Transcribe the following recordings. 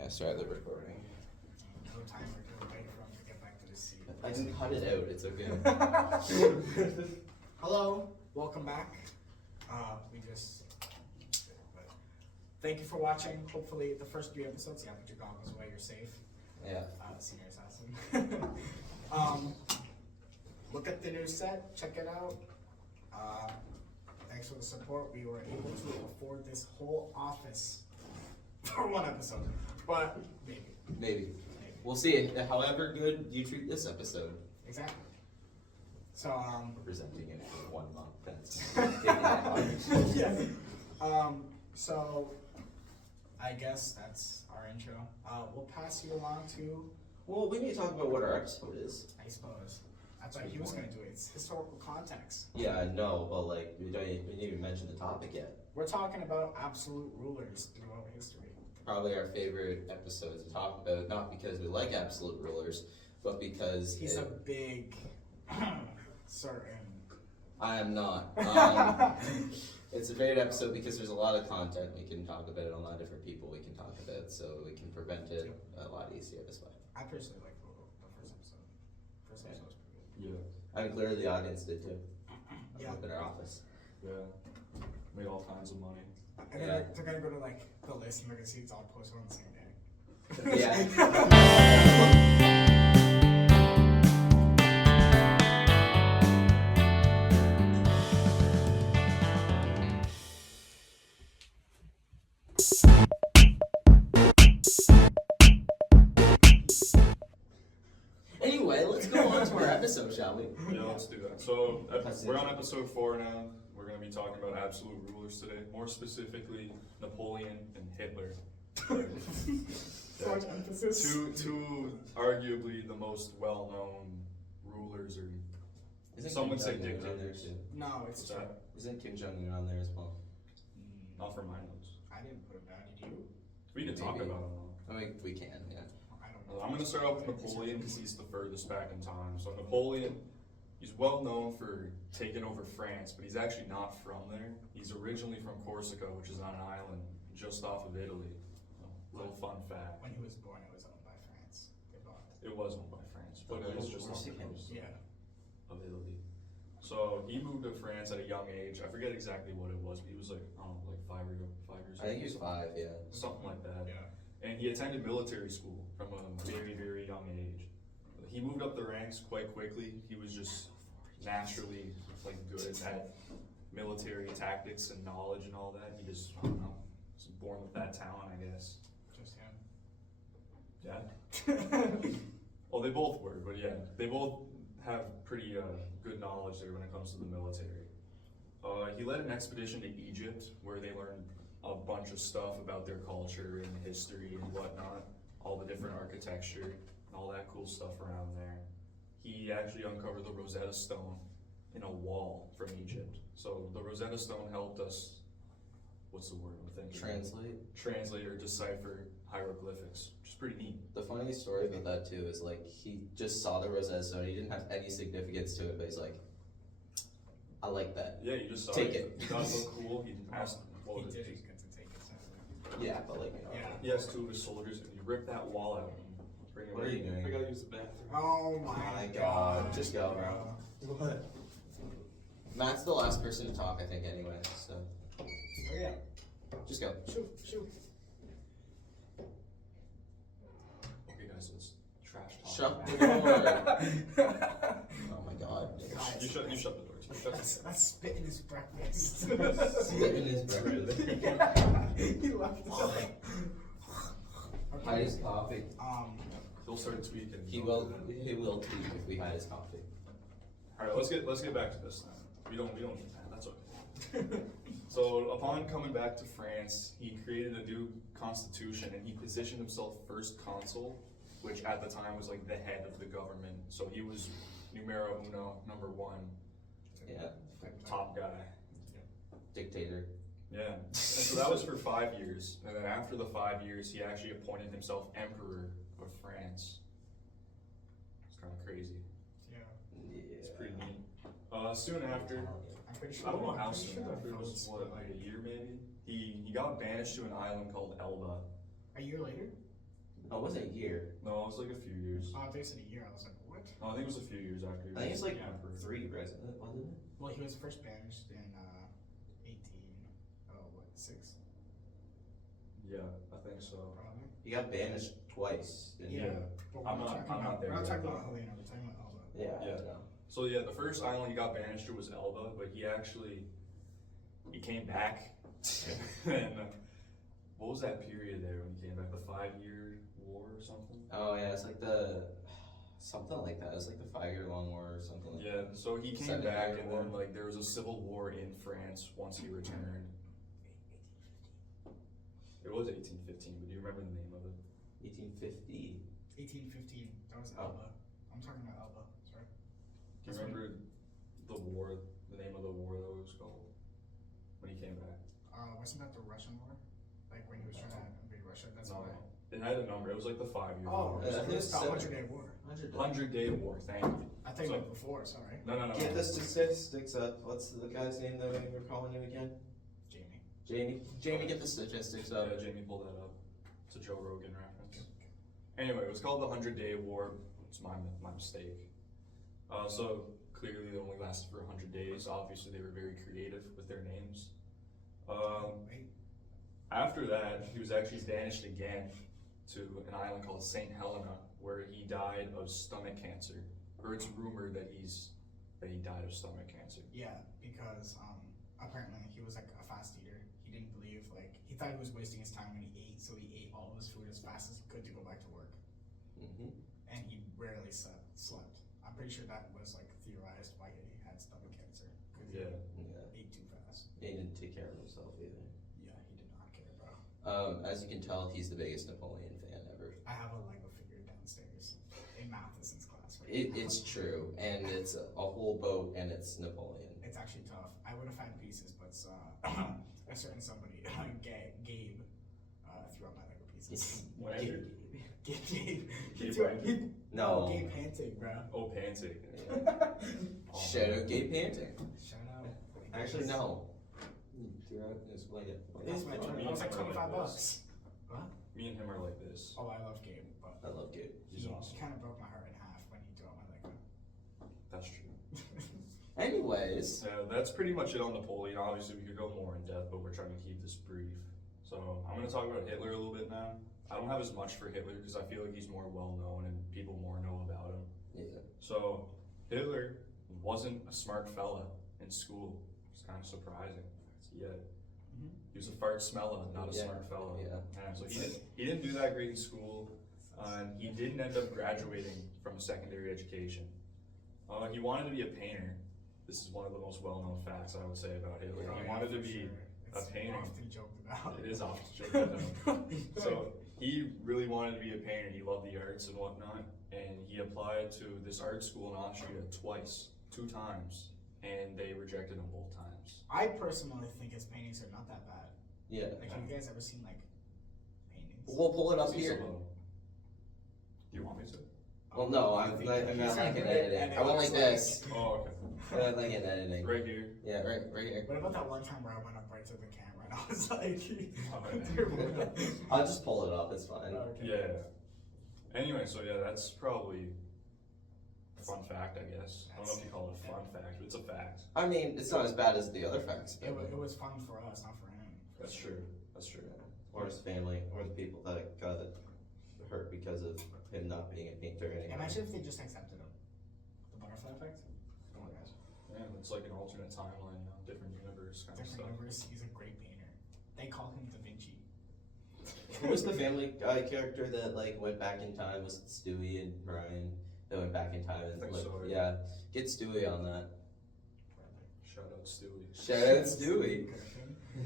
Yeah, start the recording. No timer to wait for him to get back to the seat. I can cut it out, it's okay. Hello, welcome back. But thank you for watching. Hopefully, the first 3 episodes, put your goggles away, you're safe. Yeah. Senior assassin. Look at the new set, check it out. Thanks for the support. We were able to afford this whole office for 1 episode, but maybe. We'll see. However good you treat this episode. Exactly. So We're presenting it for 1 month. That's yeah. So I guess that's our intro. We'll pass you along to, Well, we need to talk about what our episode is. I suppose. That's what he was gonna do. It's historical context. Yeah, I know, but like we didn't even mention the topic yet. We're talking about absolute rulers throughout history. Probably our favorite episode to talk about, not because we like absolute rulers, but because He's a big certain. I am not. It's a great episode because there's a lot of content we can talk about, and a lot of different people we can talk about, so we can prevent it a lot easier this way. I personally like the first episode. First episode was pretty good. Yeah, I mean, clearly the audience did too. Yeah. Up in our office. yeah. Made all kinds of money. And then Yeah. they're gonna go to like the list and they're gonna see it's all posted on the same day. Yeah. Anyway, let's go on to our episode, shall we? Yeah, let's do that. So That's we're it. on episode 4 now. We're going to be talking about absolute rulers today. More specifically, Napoleon and Hitler. So much emphasis. Two arguably the most well-known rulers, or Isn't some Kim would say Jong-un on there dictators. too? No, it's What's that? Isn't Kim Jong-un on there as well? Not for my notes. I didn't put it down. Did you? We can talk Maybe. about them though. I mean, we can, yeah. I don't know. I'm going to start off with Napoleon because he's the furthest back in time. So Napoleon, he's well known for taking over France, but he's actually not from there. He's originally from Corsica, which is on an island just off of Italy. So, little fun fact. When he was born, it was owned by France. They bought it. It was owned by France, but it was just off the Corsican. coast Yeah. of Italy. So he moved to France at a young age. I forget exactly what it was, but he was like, I don't know, like 5 years old. I think he was 5, yeah. Something like that. Yeah. And he attended military school from a very, very young age. He moved up the ranks quite quickly. He was just naturally like good at military tactics and knowledge and all that. He just, I don't know, was born with that talent, I guess. Just him. Yeah. Well, they both were, but yeah, they both have pretty good knowledge there when it comes to the military. He led an expedition to Egypt where they learned a bunch of stuff about their culture and history and whatnot, all the different architecture and all that cool stuff around there. He actually uncovered the Rosetta Stone in a wall from Egypt. So the Rosetta Stone helped us, what's the word I'm thinking? Translate or decipher hieroglyphics, which is pretty neat. The funny story about that too is like he just saw the Rosetta Stone. He didn't have any significance to it, but he's like, "I like that." Yeah, you just saw Take it. He thought it looked cool. He asked, He well, did get to take it. So. Yeah, but like, you know, Yeah. he asked 2 of his soldiers, and you rip that wall out and bring it What are in. you doing? I gotta use the bathroom. Oh my my God. God. Just go, bro. What? Matt's the last person to talk, I think, anyway. So Oh yeah. just go. Shoot. Okay, guys, let's trash talk. Shut the door. Oh my God. You shut the door. Too. Shut the That's spit in his breakfast. Spit in his breakfast. He left it. Hide his coffee. He'll start tweaking. He will tweet if we hide his coffee. All right, let's get back to this then. We don't need that. That's okay. So upon coming back to France, he created a new constitution and he positioned himself first consul, which at the time was like the head of the government. So he was numero uno, number 1, Yeah. top guy. Dictator. Yeah. And so that was for 5 years. And then after the 5 years, he actually appointed himself emperor of France. It's kind of crazy. Yeah. It's pretty neat. Soon after, I'm pretty sure. I don't know how I'm pretty soon sure the after, it was votes what, were like a year maybe? He got banished to an island called Elba. a year later. Oh, it wasn't a year. No, it was like a few years. Oh, they said a year. I was like, what? No, I think it was a few years after he I think it's like emperor. 3, wasn't it? Well, he was first banished in 6 Yeah, I think so. probably. He got banished twice. Didn't he? Yeah. But I'm we're not- talking I'm not about- there We're not yet, talking but- about Helena. We're talking about Elba. Yeah. Yeah. I know. So yeah, the first island he got banished to was Elba, but he came back. And what was that period there when he came back? The 5-year war or something? Oh yeah, it's like something like that. It's like the 5-year-long war or something like Yeah, so he came 7-year back and war. then like there was a civil war in France once he returned. It was 1815, but do you remember the name of it? 1850. 1815. That was Oh. Elba. I'm talking about Elba. Sorry. Do you remember the war, the name of the war that it was called when he came back? Wasn't that the Russian war? Like when he was trying to invade Russia? That's No, why. it had a number. It was like the 5-year Oh, war. Yeah, I it think was it's the 7. 100-Day War. 100-day war. Thank you. I think So- it was before. Sorry. No. Get the statistics up. What's the guy's name that we were calling him again? Jamie. Jamie. Jamie, get the statistics up. Yeah, Jamie pulled that up. It's a Joe Rogan reference. Anyway, it was called the 100-day war. It's my mistake. So clearly it only lasted for 100 days. Obviously they were very creative with their names. Wait. After that, he was actually banished again to an island called St. Helena, where he died of stomach cancer. Or it's rumored that he died of stomach cancer. Yeah, because apparently he was like a fast eater. He didn't believe he thought he was wasting his time when he ate, so he ate all of his food as fast as he could to go back to work. Mm-hmm. And he rarely slept. I'm pretty sure that was theorized why he had stomach cancer. Because Yeah. Yeah. he ate too fast. He didn't take care of himself either. Yeah, he did not care, bro. As you can tell, he's the biggest Napoleon fan ever. I have a Lego figure downstairs in Matheson's class right now. It's true, and it's a whole boat, and it's Napoleon. It's actually tough. I would have had pieces, but a certain somebody, Gabe, threw out my Lego pieces. Gabe. Gabe. Gabe threw- Rankin? No. Gabe Pantig, bro. Oh, Pantic. Shout out Gabe Panting. Shout out. Actually, no. Throughout his blanket. It's my turn. It was like $25. What? Me and him are like this. Oh, I love Gabe, but I love Gabe. He's awesome. kind of broke my heart in half when he threw out my Lego. That's true. Anyways, Yeah, that's pretty much it on Napoleon. Obviously, we could go more in depth, but we're trying to keep this brief. So I'm going to talk about Hitler a little bit now. I don't have as much for Hitler because I feel like he's more well known and people more know about him. yeah. So Hitler wasn't a smart fella in school. It's kind of surprising. Yet he was a fart smeller, not a Yeah. smart fella. Yeah. So he didn't do that great in school. And he didn't end up graduating from a secondary education. He wanted to be a painter. This is one of the most well-known facts I would say about Hitler. Oh, He yeah, wanted to for be sure. a It's painter. often joked about. It is often joked about. So he really wanted to be a painter. He loved the arts and whatnot, and he applied to this art school in Austria two times, and they rejected him both times. I personally think his paintings are not that bad. Yeah. Have you guys ever seen paintings? We'll pull it up See here. some of them. Do you want me to? Well, no, I'm not like an editing. I went like this. Oh, okay. I went like an editing. Right here. Yeah, right here. What about that one time where I went up right to the camera and I was like, Oh, I'll just pull it up. It's fine. Okay. Yeah. Anyway, so yeah, that's probably a fun fact, I guess. I don't know if you call it a fun fact, but it's a fact. I mean, it's not as bad as the other facts. It was fun for us, not for him. That's true. That's true. Or his family, or the people that got hurt because of him not being a painter anymore. Imagine if they just accepted him. The butterfly effect? Come on, guys. Yeah, it's like an alternate timeline, different universe kind of Different stuff. universe, he's a great painter. They call him Da Vinci. Who was the Family Guy character that went back in time? Was it Stewie and Brian that went back in time? And, I think so, yeah, get Stewie on that. Shout out Stewie. Shout out Stewie.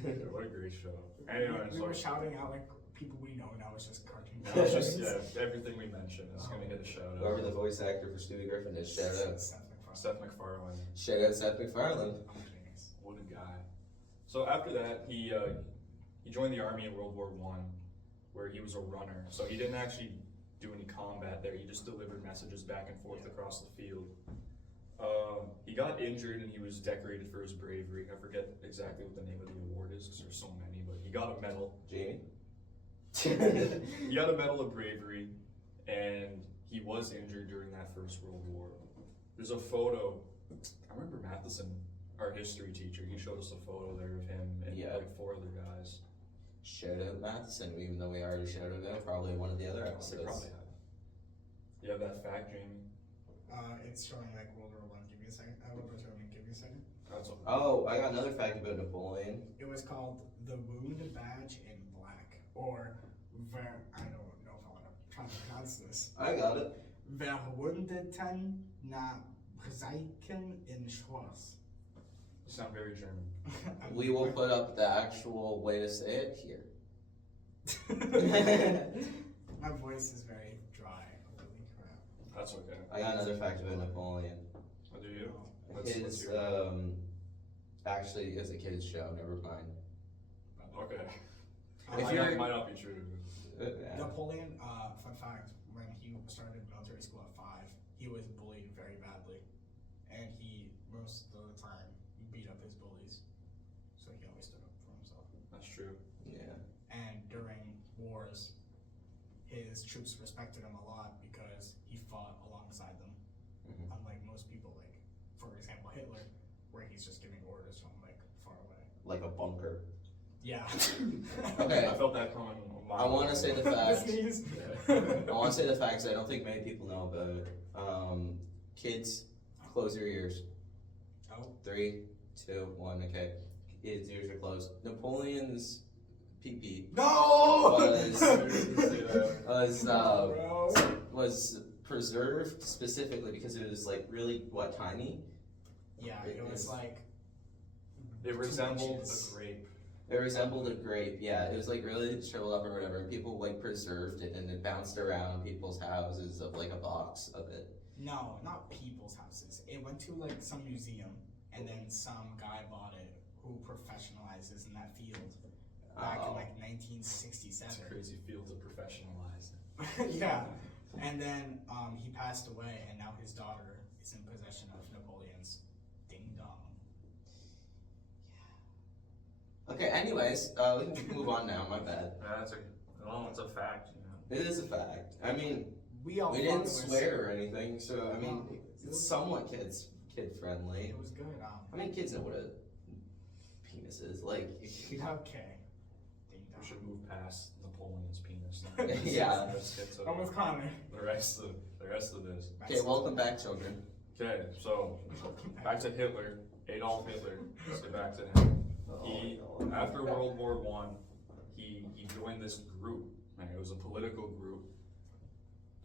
Yeah, what a great show. Anyway, we so were shouting out people we know, now it's just cartoon now it's just everything we mentioned is gonna get a shout out. Whoever the voice actor for Stewie Griffin is, shout out. Seth MacFarlane. Shout out Seth MacFarlane. What a guy. So after that, he joined the army in World War I, where he was a runner. So he didn't actually do any combat there. He just delivered messages back and forth across the field. He got injured and he was decorated for his bravery. I forget exactly what the name of the award is because there's so many, but he got a medal. Jamie? He got a Medal of Bravery, and he was injured during that First World War. There's a photo. I remember Matheson, our history teacher. He showed us a photo there of him and Yeah. like 4 other guys. Shout out Matheson, even though we already shouted out probably in one of the other They episodes. probably have. You have that fact, Jamie? It's showing like World War One. Give me a second. World War Two. Give me a second. That's okay. Oh, I got another fact about Napoleon. It was called the Wound Badge in Black, or I don't know if I want to try to pronounce this. I got it. Verwundeten nach Zeichen in Schwarz. You sound very German. We will put up the actual way to say it here. My voice is very dry. Holy crap. That's okay. I got another fact about Napoleon. What do you? Oh, Let's His, hear it. actually is a kid's show, never mind. Okay. If Might you're- might not be true. Napoleon, fun fact, when he started military school at 5, he was bullied very badly. And he, most of the time, beat up his bullies. So he always stood up for himself. That's true. Yeah. And during wars, his troops respected him a lot because he fought alongside them. Mhm. Unlike most people, like, for example, Hitler, where he's just giving orders from, like, far away. Like a bunker. Yeah. Okay. I felt that coming. a mile I want to away. say the fact. Sneeze. I want to say the facts. I don't think many people know about it. Kids, close your ears. Oh. 3, 2, 1. Okay. Kids' ears are closed. Napoleon's pee-pee No! was Bro. was preserved specifically because it was like really tiny. Yeah, it was like It 2 resembled inches. a grape. It resembled a grape. Yeah, it was like really shriveled up or whatever. And people like preserved it and it bounced around people's houses of like a box of it. No, not people's houses. It went to like some museum, and then some guy bought it who professionalizes in that field back in Oh. like It's 1967. a crazy field to professionalize. Yeah, and then he passed away, and now his daughter is in possession of Napoleon's ding dong. Okay. Anyways, we can move on now. My bad. That's it's a fact, you know. It is a fact. I mean, We all we thought didn't it was, swear or anything, so I mean, No. it's somewhat kid friendly. It was good. I mean, kids know what a penis is. Like, Okay. Ding We dong. should move past Napoleon's penis. Yeah. Let's get to I'm with Connor. the rest of this. okay, welcome back, children. Okay, so back to Hitler, Adolf Hitler. Let's get back to him. He, after World War I, he joined this group, and it was a political group,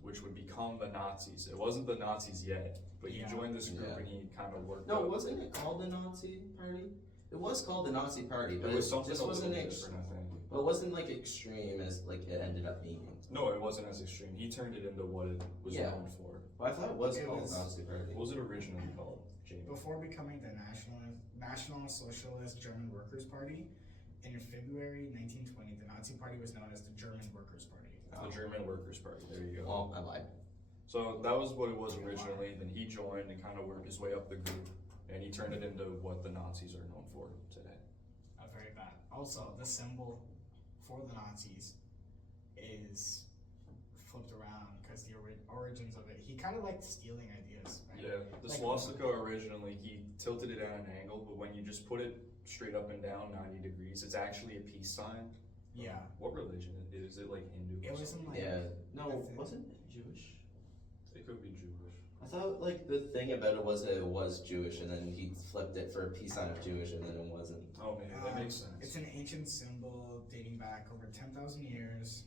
which would become the Nazis. It wasn't the Nazis yet, but he Yeah. joined this group Yeah. and he kind of worked No, up. wasn't it called the Nazi Party? It was called the Nazi Party, but It was something just a little wasn't different, I think. Well, it wasn't like extreme as like it ended up being. No, it wasn't as extreme. He turned it into what it was Yeah. known for. Well, I thought it was It called was- Nazi Party. What was it originally called, Jamie? Before becoming the National Socialist German Workers' Party, in February 1920, the Nazi Party was known as the German Workers' Party. The German Workers' Party. There you go. Well, I lied. So that was what it was originally. Then he joined and kind of worked his way up the group, and he turned it into what the Nazis are known for today. Very bad. Also, the symbol for the Nazis is flipped around because the origins of it. He kind of liked stealing ideas. Right? Yeah, the Like- swastika originally he tilted it at an angle, but when you just put it straight up and down 90 degrees, it's actually a peace sign. Yeah. What religion is it? Like Hindu? It or wasn't something? like. Yeah. No, That's it. wasn't it Jewish? It could be Jewish. I thought like the thing about it was that it was Jewish, and then he flipped it for a peace sign of Jewish, and then it wasn't. Oh man, that makes sense. It's an ancient symbol dating back over 10,000 years,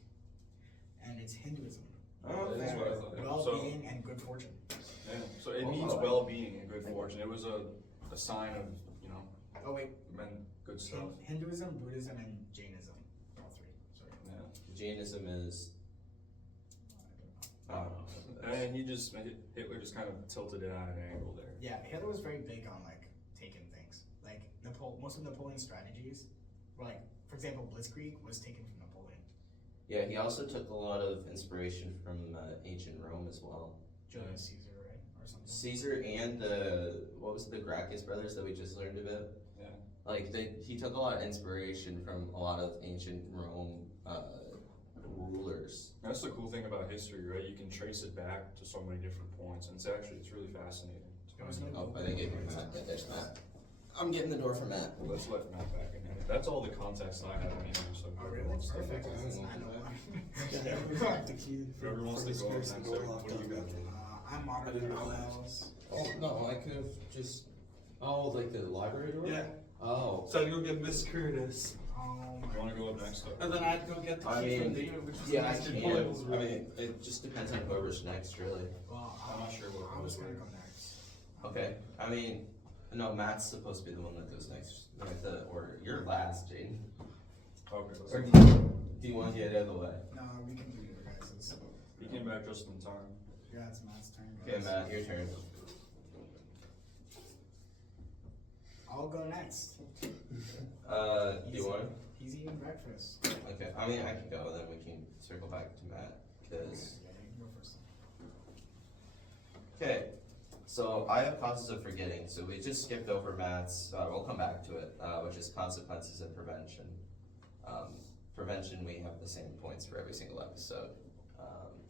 and it's Hinduism. Oh, That's fair. what I thought. Well-being and good fortune. Yeah, so it Oh, means wow. well-being and good fortune. It was a sign of, you know, Oh wait, men good stuff. Hinduism, Buddhism, and Jainism. All 3. Sorry. Yeah. Jainism is. I don't know. And Hitler just kind of tilted it at an angle there. Yeah, Hitler was very big on like taking things. Like most of Napoleon's strategies were like, for example, Blitzkrieg was taken from Napoleon. Yeah, he also took a lot of inspiration from ancient Rome as well. Julius Caesar, right, or something. Caesar and the Gracchus brothers that we just learned about. Yeah. Like he took a lot of inspiration from a lot of ancient Rome rulers. That's the cool thing about history, right? You can trace it back to so many different points, and it's really fascinating. There was no Oh, I think it was Matt. Yeah, there's Matt. I'm getting the door for Matt. Well, let's let Matt back in. That's all the context I have anyway, so if Oh, whoever really? wants to- Perfect. I know one. Whoever wants to go next, what do you got? I'm modern LLs. Oh, no, I could have just. Oh, like the library door? Yeah, Oh. so I'd go get Miss Curtis, You wanna go up next? and then I'd go get the I key from mean, David, which is Yeah, I Mr. can. Boyle's I room. mean, it just depends on whoever's next, really. Well, I'm not sure what I was order. gonna go next. Okay, I mean, no, Matt's supposed to be the one that goes next, like the order. You're last, Jaden. Okay, let's Or go. do you want to get out of the way? No, we can do your guys'. He came back just in time. Yeah, it's Matt's turn. Okay, guys. Matt, your turn. I'll go next. Do you want? He's eating breakfast. Okay, I mean, I can go, and then we can circle back to Matt, because. Yeah, you can go first. Okay, so I have causes of forgetting, so we just skipped over Matt's, we'll come back to it, which is consequences and prevention. Prevention, we have the same points for every single episode,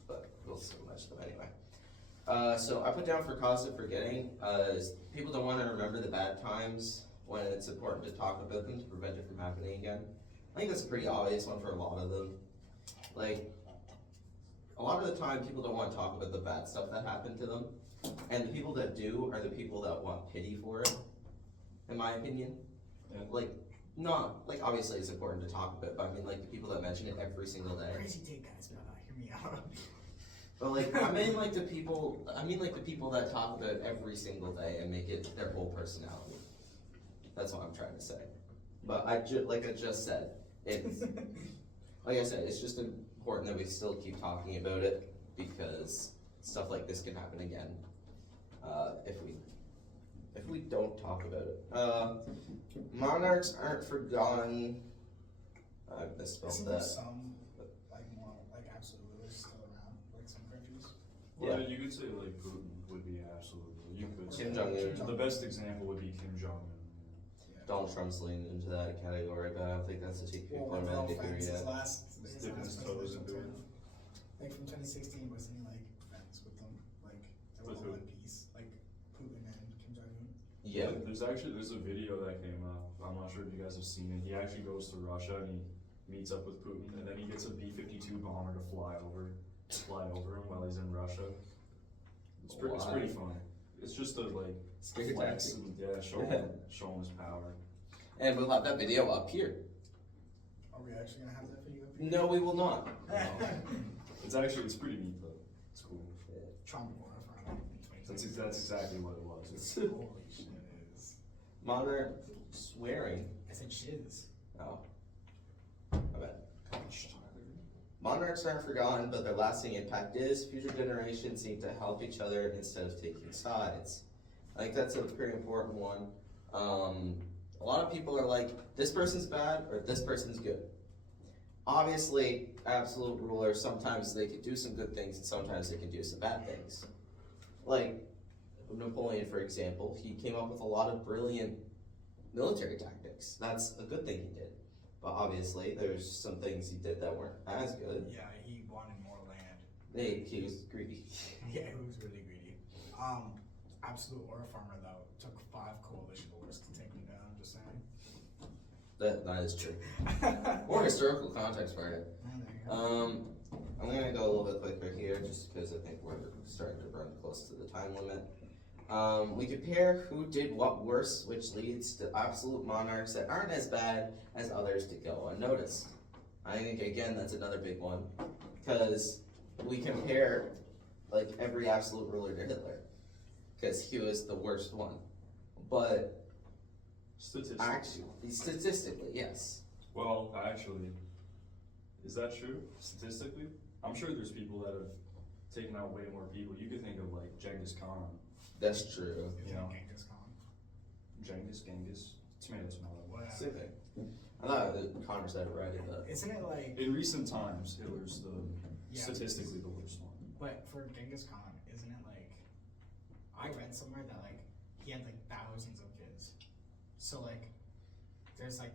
but we'll still mention them anyway. So I put down for cause of forgetting, is people don't wanna remember the bad times when it's important to talk about them to prevent it from happening again. I think that's a pretty obvious one for a lot of them. Like, a lot of the time, people don't wanna talk about the bad stuff that happened to them. And the people that do are the people that want pity for it, in my opinion. Yeah. Like, not, like, obviously it's important to talk about, but I mean, like, the people that mention it every single day. Crazy take, guys, but hear me out. But like, I mean like the people that talk about it every single day and make it their whole personality. That's what I'm trying to say. But like I just said, it's, like I said, it's just important that we still keep talking about it because stuff like this can happen again. If we don't talk about it. Monarchs aren't forgotten. I misspelled Isn't there that. some, like, more, like, absolutely still around, like some countries? Well, Yeah. you could say like Putin would be absolutely, you could say. Kim Jong-un. The best example would be Kim Jong-un. Donald Trump's leaning into that category, but I don't think that's a take people Well, are with all meant to hear friends, yet. He's dipping his toes into it. Like from 2016, wasn't he like friends with them? Like they were With all who? at peace, like Putin and Kim Jong Un. Yeah. There's a video that came up, I'm not sure if you guys have seen it, he actually goes to Russia and he meets up with Putin, and then he gets a B-52 bomber to fly over him while he's in Russia. It's pretty fun. It's just a like, Scare flex tactic. and yeah, show him his power. And we'll have that video up here. Are we actually gonna have that video? No, we will not. It's pretty neat though, it's cool. Trump glorified in 2020. That's exactly what it was. It's, Holy shit, it is. Monarch swearing. I said shiz. Oh. I bet. Monarchs aren't forgotten, but their lasting impact is. Future generations need to help each other instead of taking sides. I think that's a pretty important one. A lot of people are like, this person's bad or this person's good. Obviously, absolute rulers, sometimes they can do some good things and sometimes they can do some bad things. Like Napoleon, for example, he came up with a lot of brilliant military tactics. That's a good thing he did. But obviously, there's some things he did that weren't as good. Yeah, he wanted more land. He was greedy. Yeah, he was really greedy. Absolute Aura Farmer though took 5 coalition wars to take him down. Just saying. That is true. More historical context for it. I'm gonna go a little bit quicker here, just because I think we're starting to run close to the time limit. We compare who did what worse, which leads to absolute monarchs that aren't as bad as others to go unnoticed. I think, again, that's another big one, because we compare, like, every absolute ruler to Hitler, because he was the worst one. But statistically, yes. Well, actually, is that true? Statistically? I'm sure there's people that have taken out way more people. You could think of like Genghis Khan. That's true. You Yeah. know, Genghis Khan. Genghis, tomato. Whatever. Same thing. I thought Connor said it right, but Isn't it like? In recent times, Hitler's the Yeah. statistically the worst one. But for Genghis Khan, isn't it like? I read somewhere that like he had like thousands of kids. So like, there's like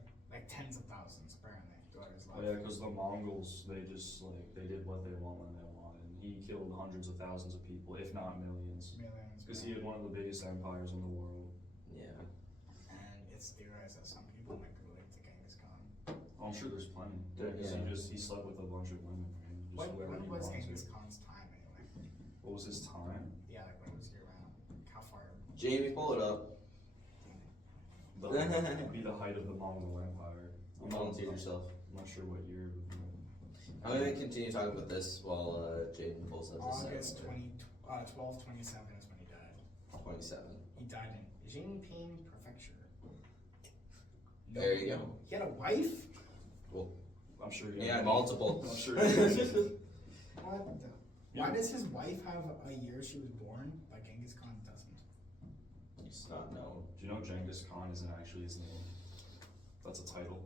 tens of thousands apparently. daughter's Oh life. yeah, because the Mongols, they just like, they did what they want when they wanted. He killed hundreds of thousands of people, if not millions. Millions. Because he had one of the biggest empires in the world. Yeah. And it's theorized that some people might be related to Genghis Khan. I'm sure there's plenty. Yeah, because he slept with a bunch of women, right? Just whoever When he was wanted. Genghis Khan's time anyway? What was his time? Yeah, like when was he around? How far? Jamie, pull it up. It'd be the height of the Mongol Empire. Volunteer yourself. I'm not sure what year. I'm gonna continue talking about this while Jaden pulls up his August second. 1227 is when he died. 27. He died in Jinping Prefecture. No, There you no. go. He had a wife? I'm sure. Yeah, multiple. I'm sure. What the? Why does his wife have a year she was born, but Genghis Khan doesn't? It's not known. Do you know Genghis Khan isn't actually his name? That's a title.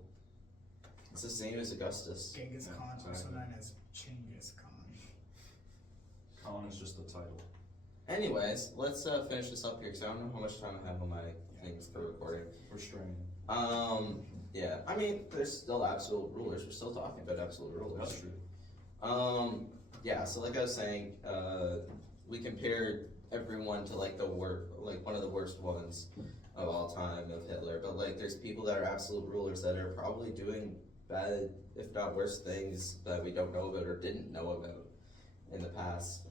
It's the same as Augustus. Genghis Yeah, Khan, also exactly. known as Chinggis Khan. Khan is just the title. Anyways, let's finish this up here because I don't know how much time I have on my things for recording. We're straining. Yeah. I mean, there's still absolute rulers. We're still talking about absolute rulers. That's true. Yeah, so like I was saying, we compared everyone to like one of the worst ones of all time of Hitler, but like there's people that are absolute rulers that are probably doing bad, if not worse things that we don't know about or didn't know about in the past,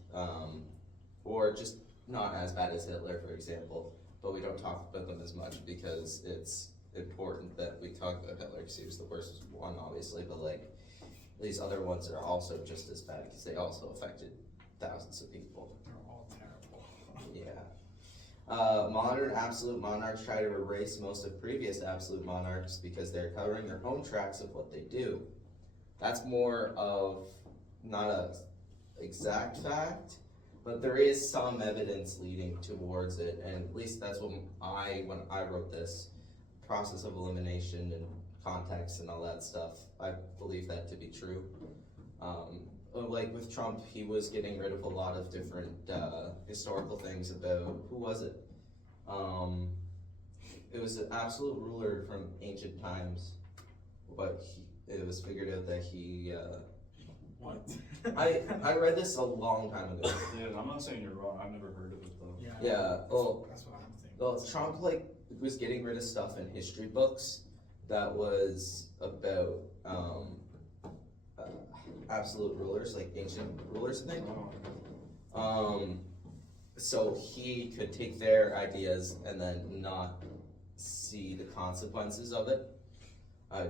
or just not as bad as Hitler, for example, but we don't talk about them as much because it's important that we talk about Hitler because he was the worst one, obviously, but like these other ones are also just as bad because they also affected thousands of people. They're all terrible. Yeah. Modern absolute monarchs try to erase most of previous absolute monarchs because they're covering their own tracks of what they do. That's more of not a exact fact, but there is some evidence leading towards it, and at least that's what when I wrote this, process of elimination and context and all that stuff, I believe that to be true. Like with Trump, he was getting rid of a lot of different historical things about, who was it? It was an absolute ruler from ancient times, but it was figured out that he, What? I read this a long time ago. Yeah, I'm not saying you're wrong. I've never heard of it though. Yeah, well, That's what I'm thinking. well, Trump was getting rid of stuff in history books that was about absolute rulers, like ancient rulers, I think. So he could take their ideas and then not see the consequences of it.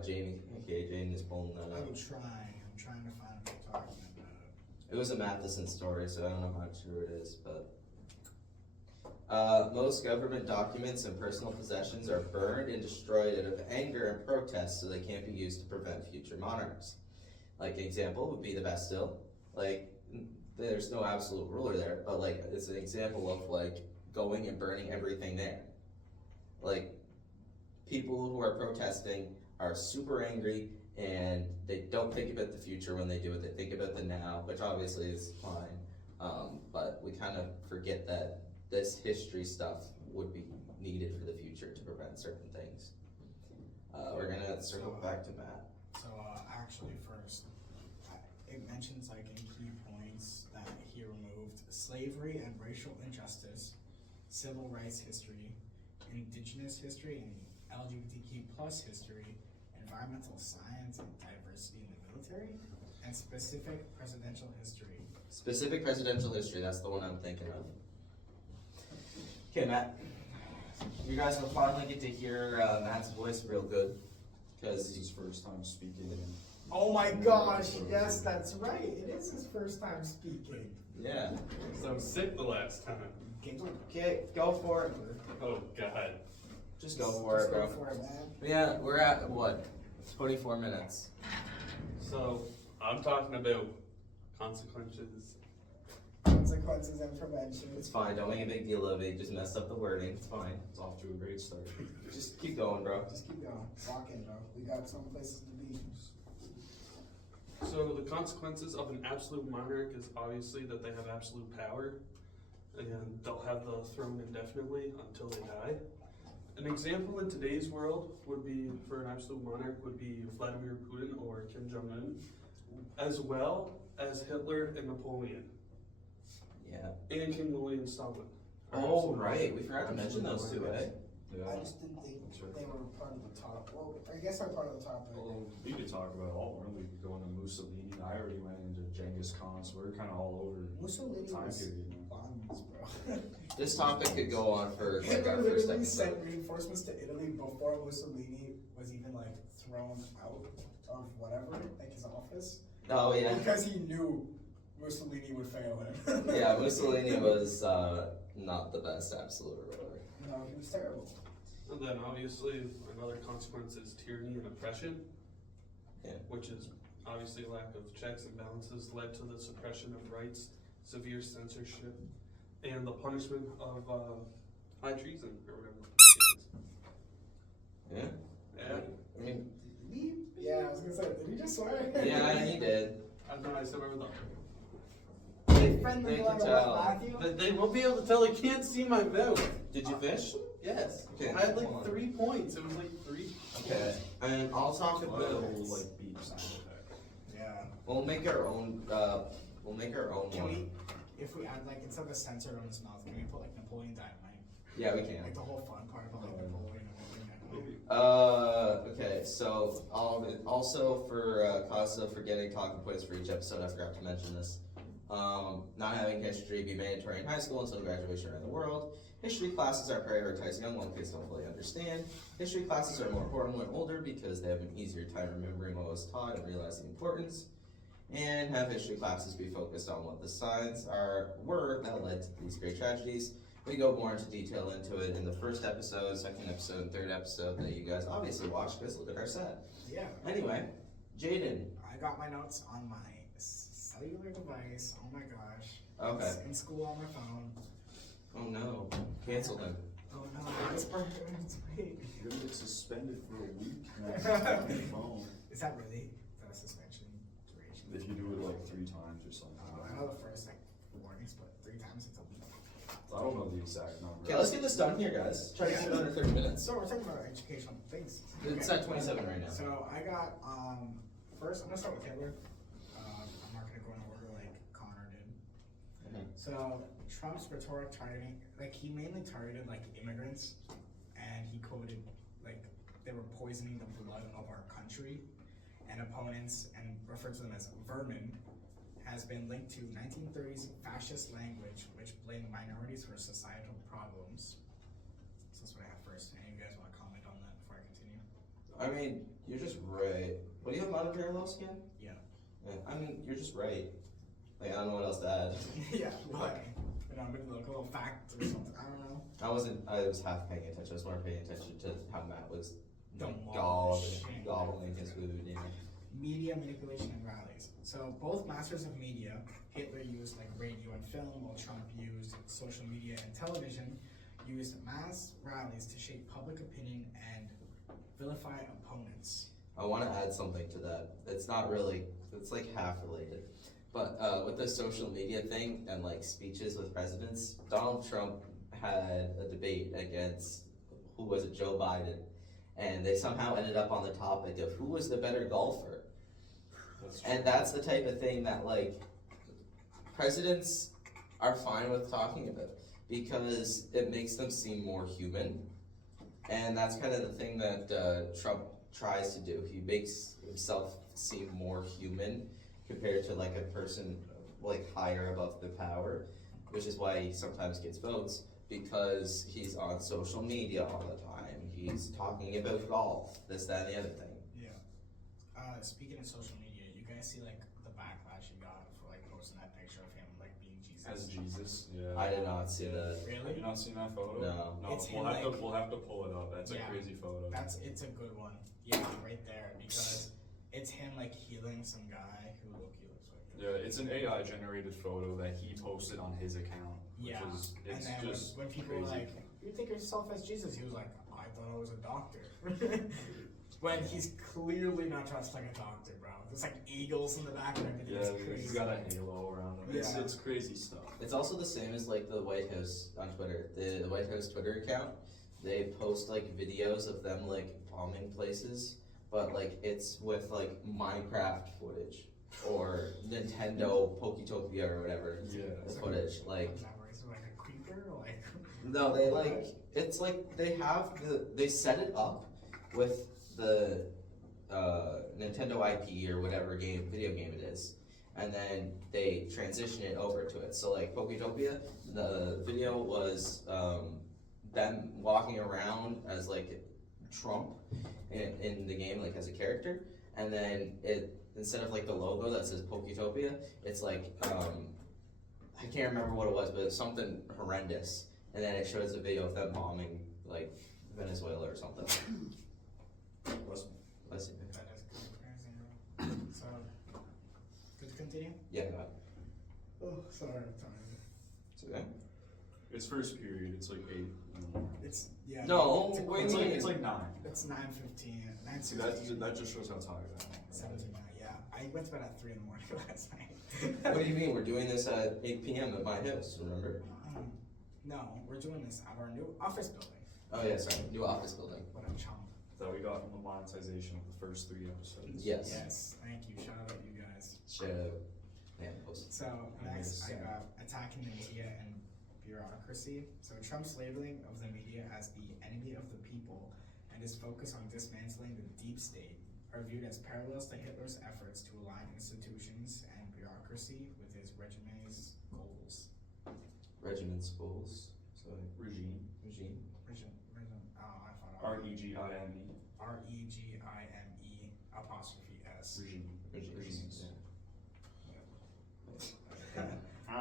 Jamie is pulling that up. I'm trying to find what you're talking about. It was a Matheson story, so I don't know how true it is, but most government documents and personal possessions are burned and destroyed out of anger and protest, so they can't be used to prevent future monarchs. Like an example would be the Bastille. Like, there's no absolute ruler there, but like it's an example of like going and burning everything there. Like, people who are protesting are super angry and they don't think about the future when they do it. They think about the now, which obviously is fine. But we kind of forget that this history stuff would be needed for the future to prevent certain things. We're gonna circle back to Matt. So actually first, it mentions like in key points that he removed slavery and racial injustice, civil rights history, indigenous history and LGBTQ plus history, environmental science and diversity in the military, and specific presidential history. Specific presidential history, that's the one I'm thinking of. Okay, Matt. You guys will finally get to hear Matt's voice real good. This Because is his first time speaking. Oh my gosh, yes, that's right. It is his first time speaking. yeah. So I'm sick the last time. Okay, go for it. Oh God. Just go for it, bro. Go for it, man. Yeah, we're at what? 24 minutes. So I'm talking about consequences. Consequences and prevention. It's fine, don't make a big deal of it. Just messed up the wording. It's fine. It's off to a great start. Just keep going, bro. Just keep going. Walk in, bro. We got some places to be. So the consequences of an absolute monarch is obviously that they have absolute power, and they'll have the throne indefinitely until they die. An example in today's world would be, for an absolute monarch, would be Vladimir Putin or Kim Jong-un, as well as Hitler and Napoleon, Yeah. and King Louis and Stalin. are Oh, absolute right, monarchs. we forgot to mention those two, Absolute eh? Yeah. I just didn't think Sure. they were part of the top. Well, I guess they're part of the top. But Well, we could talk about all of them. We could go into Mussolini. I already went into Genghis Khan, so we're kind of all over Mussolini time was period now. bombs, bro. This topic could go on for like Hitler our first literally episode. sent reinforcements to Italy before Mussolini was even like thrown out of whatever, like his office, Oh, yeah. because he knew Mussolini would fail him. Yeah, Mussolini was not the best absolute ruler. No, he was terrible. And then obviously another consequence is tyranny and oppression. Yeah. Which is obviously lack of checks and balances led to the suppression of rights, severe censorship, and the punishment of high treason or whatever it Yeah. is. Yeah. I mean, Did he? Yeah, I was gonna say, did he just swear? yeah, he did. I don't know, I still remember Friendly They like can tell. Matthew? they won't be able to tell, they can't see my mouth. Did you fish? Yes. Okay. I had like 3 points. It was like 3. Okay, and I'll talk Well, about. whole, like beep sound effect. Yeah. We'll make our own. We'll make our own Can one. we, if we add like, instead of a sensor on his mouth, can we put like Napoleon Dynamite? Yeah, we can. Like the whole fun part about like Napoleon and everything. Okay, so also for cause of forgetting talking points for each episode, I forgot to mention this. Not having history be mandatory in high school until graduation around the world. History classes are prioritized young while kids don't fully understand. History classes are more important when older because they have an easier time remembering what was taught and realizing the importance. And have history classes be focused on what the signs were that led to these great tragedies. We go more into detail into it in the first episode, second episode, and third episode that you guys obviously watched because look at our set. Yeah. Anyway, Jaden. I got my notes on my cellular device. Oh my gosh. Okay. It's in school on my phone. Oh no. Cancel him. Oh no, this part hurts. Wait. You're gonna get suspended for a week. On your phone. Is that really the suspension duration? If you do it like 3 times or something. I know the first like warnings, but 3 times it's a week. I don't know the exact number. Okay, let's get this done here, guys. Try to get it under 30 minutes. So we're talking about educational things. It's Okay. at 27 right now. So I got first I'm gonna start with Hitler. I'm not gonna go in order like Connor did. Mhm. So Trump's rhetoric targeting, like he mainly targeted like immigrants, and he quoted like they were poisoning the blood of our country, and opponents and referred to them as vermin, has been linked to 1930s fascist language which blamed minorities for societal problems. So that's what I have first. Any of you guys want to comment on that before I continue? I mean, you're just right. What do you have monoparallel skin? Yeah. Yeah. I mean, you're just right. Like, I don't know what else to add. Yeah, but you know, maybe like a little fact or something. I don't know. I was half paying attention. I was more paying attention to how Matt was Demolish. gobbling his food. Yeah. Media manipulation and rallies. So both masters of media, Hitler used like radio and film, while Trump used social media and television, used mass rallies to shape public opinion and vilify opponents. I want to add something to that. It's not really, it's like half related. But with the social media thing and like speeches with presidents, Donald Trump had a debate against, who was it, Joe Biden. And they somehow ended up on the topic of who was the better golfer. And that's the type of thing that like presidents are fine with talking about because it makes them seem more human. And that's kind of the thing that Trump tries to do. He makes himself seem more human compared to like a person like higher above the power, which is why he sometimes gets votes, because he's on social media all the time. He's talking about golf, this, that, and the other thing. Yeah. Speaking of social media, you guys see like the backlash he got for like posting that picture of him like being Jesus. As Jesus, yeah. I did not see that. Have Really? you not seen that photo? No. It's we'll him, have to like- we'll have to pull it up. That's Yeah. a crazy photo. It's a good one. Yeah, right there, because it's him like healing some guy who Loki looks like. Yeah, it's an AI generated photo that he posted on his account. Which Yeah, is, and it's then just when people crazy. were like, "You think of yourself as Jesus?" He was like, "I thought I was a doctor." When he's clearly not dressed like a doctor, bro. There's like eagles in the back and everything. Yeah, It's crazy. he's got a halo around him. Yeah. It's crazy stuff. It's also the same as like the White House on Twitter. The White House Twitter account they post like videos of them like bombing places, but like it's with like Minecraft footage or Nintendo Poketopia or whatever Yeah. footage. Like Is that where it's like a creeper or like? no, they like it's like they set it up with the Nintendo IP or whatever video game it is, and then they transition it over to it. So like Poketopia, the video was them walking around as like Trump in the game, like as a character, and then it instead of like the logo that says Poketopia, it's like I can't remember what it was, but it's something horrendous, and then it shows a video of them bombing like Venezuela or something. Let's see. That is crazy. So, good to continue? Yeah, Oh, sorry, I'm tired. it's okay. It's first period, it's like 8. It's, yeah. No, it's a wait, quick- wait. It's like 9. It's 9:15, See, 9:16. that just shows how tired I am. 17, yeah. I went to bed at 3 in the morning last night. What do you mean? We're doing this at 8 p.m. at my house, remember? No, we're doing this at our new office building. Oh yeah, sorry, new office building. What a chump. That we got from the monetization of the first 3 episodes. Yes. Yes, thank you. Shout out you guys. Shout out. Man, post. So next, I got attacking the media and bureaucracy. So Trump's labeling of the media as the enemy of the people and his focus on dismantling the deep state are viewed as parallels to Hitler's efforts to align institutions and bureaucracy with his regime's goals. Regiment schools. So Regime. regime. Oh, I thought REGIME. REGIME apostrophe S. Regime. Regimes.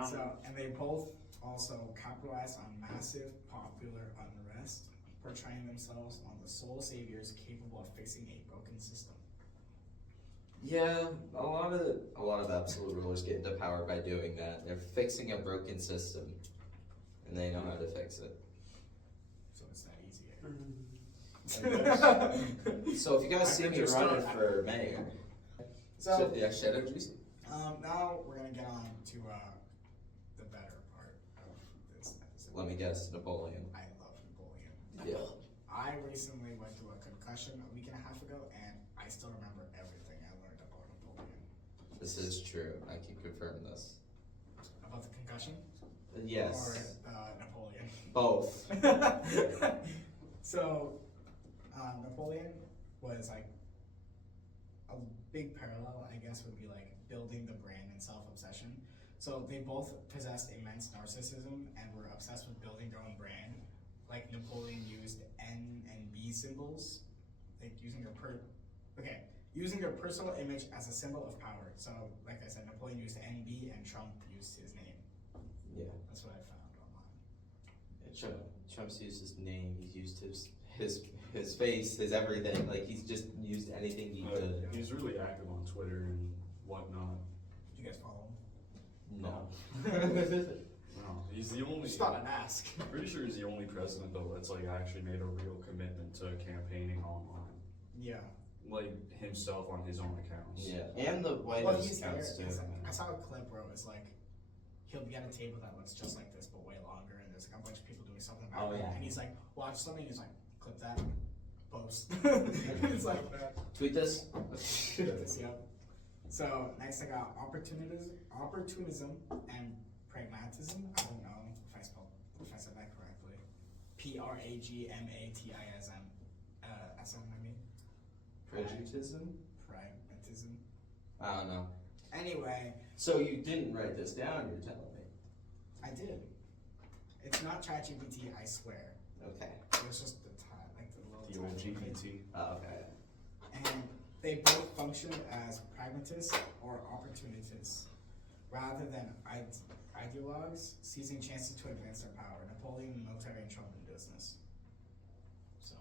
So, and they both also capitalize on massive popular unrest, portraying themselves on the sole saviors capable of fixing a broken system. Yeah, a lot of absolute rulers get into power by doing that. They're fixing a broken system, and they know how to fix it. So it's that easy. So if you guys see me running for mayor, So, yeah, shout out Juicy. now we're gonna get on to the better part of this episode. Let me guess, Napoleon. I love Napoleon. Yeah. I recently went through a concussion a week and a half ago, and I still remember everything I learned about Napoleon. This is true. I can confirm this. About the concussion? Yes. Or Napoleon? Both. So, Napoleon was like a big parallel, I guess, would be like building the brand and self-obsession. So they both possessed immense narcissism and were obsessed with building their own brand. Like Napoleon used N and B symbols, like using their personal image as a symbol of power. So, like I said, Napoleon used NB and Trump used his name. Yeah. That's what I found online. Trump's used his name. He's used his face, his everything. Like he's just used anything he could. He's really active on Twitter and whatnot. Did you guys follow him? No. No, he's the only. Just thought I'd ask. Pretty sure he's the only president though that's like actually made a real commitment to campaigning online, Yeah. like himself on his own accounts. Yeah, and the White Well, House he's there. accounts too. I saw a clip where it was like, he'll be at a table that looks just like this but way longer, and there's like a bunch of people doing something about Oh, it, yeah. and he's like, watch something, he's like, clip that, post. It's like that. Tweet this. Yep. So next I got opportunism and pragmatism. I don't know if I said that correctly. Pragmatism. SM, I mean. Prejudicism? Pragmatism. I don't know. Anyway, So you didn't write this down, you're telling me. I did. It's not ChatGPT, I swear. Okay. It was just the time, like the little The old tiny bit. GPT. Oh, okay. And they both function as pragmatists or opportunists, rather than ideologues seizing chances to advance their power. Napoleon in military and Trump in business. So.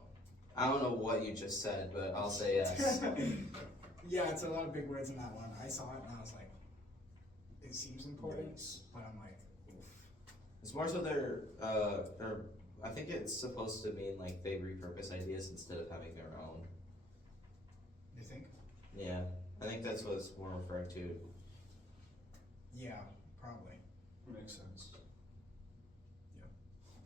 I don't know what you just said, but I'll say yes. Yeah, it's a lot of big words in that one. I saw it and I was like, it seems important, but I'm like, oof. It's more so they're, or I think it's supposed to mean like they repurpose ideas instead of having their own. You think? Yeah, I think that's what it's more referring to. Yeah, probably. Makes sense.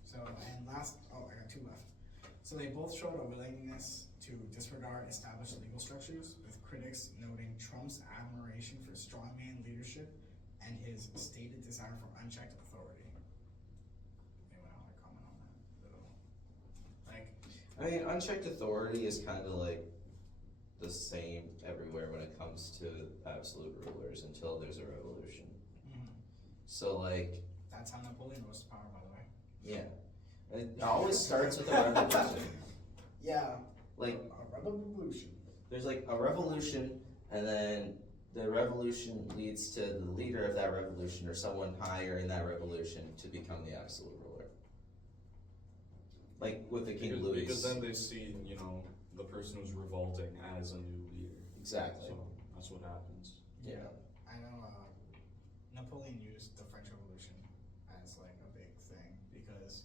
So, and last, I got two left. So they both showed a willingness to disregard established legal structures, with critics noting Trump's admiration for strongman leadership and his stated desire for unchecked authority. Anyone want to comment on that at all? Like, I mean, unchecked authority is kind of like the same everywhere when it comes to absolute rulers until there's a revolution. So like, that's how Napoleon rose to power, by the way. yeah, it always starts with a revolution. Yeah. Like, a revolution. there's like a revolution, and then the revolution leads to the leader of that revolution or someone higher in that revolution to become the absolute ruler. Like with the King Louis. Because then they see, you know, the person who's revolting as a new leader. Exactly. So that's what happens. Yeah. I know Napoleon used the French Revolution as like a big thing because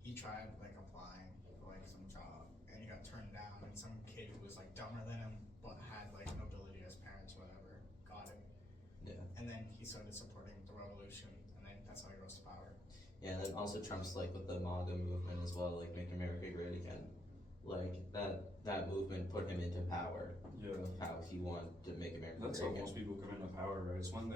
he tried like applying for like some job and he got turned down, and some kid who was like dumber than him but had like nobility as parents, whatever, got it. Yeah. And then he started supporting the revolution, and then that's how he rose to power. Yeah, and then also Trump's like with the MAGA movement as well, like Make America Great Again. Like that movement put him into power. Yeah. Of how he wanted to make America That's great how again. most people come into power, right? It's when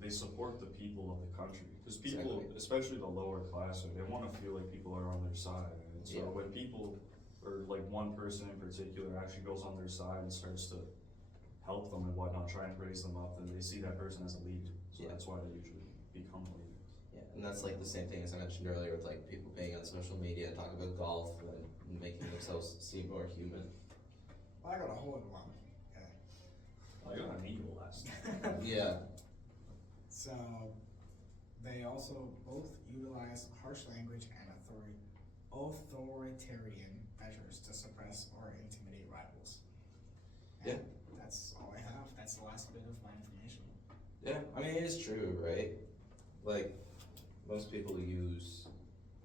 they support the people of the country. Because people, Exactly. especially the lower class, they want to feel like people are on their side. And so Yeah. when people, or like one person in particular, actually goes on their side and starts to help them and whatnot, try and raise them up, then they see that person as a lead. So Yeah. that's why they usually become leaders. Yeah, and that's like the same thing as I mentioned earlier with like people being on social media, talking about golf and making themselves seem more human. Well, I got a hole in one. I got an eagle last night. Yeah. So they also both utilize harsh language and authoritarian measures to suppress or intimidate rivals. And that's all I have. That's the last bit of my information. Yeah, I mean, it is true, right? Like, most people use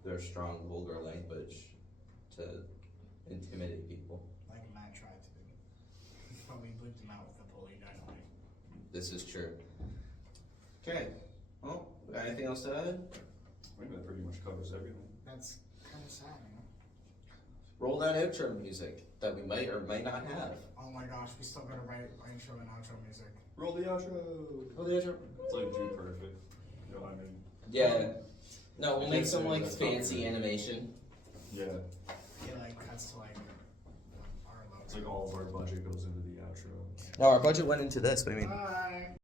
their strong, vulgar language to intimidate people. Like Matt tried to do. But we bleeped him out with Napoleon Dynamite. This is true. Okay, well, got anything else to add? I think that pretty much covers everything. That's kind of sad, you know? Roll that outro music that we might or might not have. Oh my gosh, we still gotta write intro and outro music. Roll the outro. Roll the outro. It's like Dude Perfect. You know what I mean? Yeah. No, we'll I make can't some say like that's not fancy good. animation. Yeah. It like cuts to like our logo. It's like all of our budget goes into the outro. No, our budget went into this. What do you mean? Bye.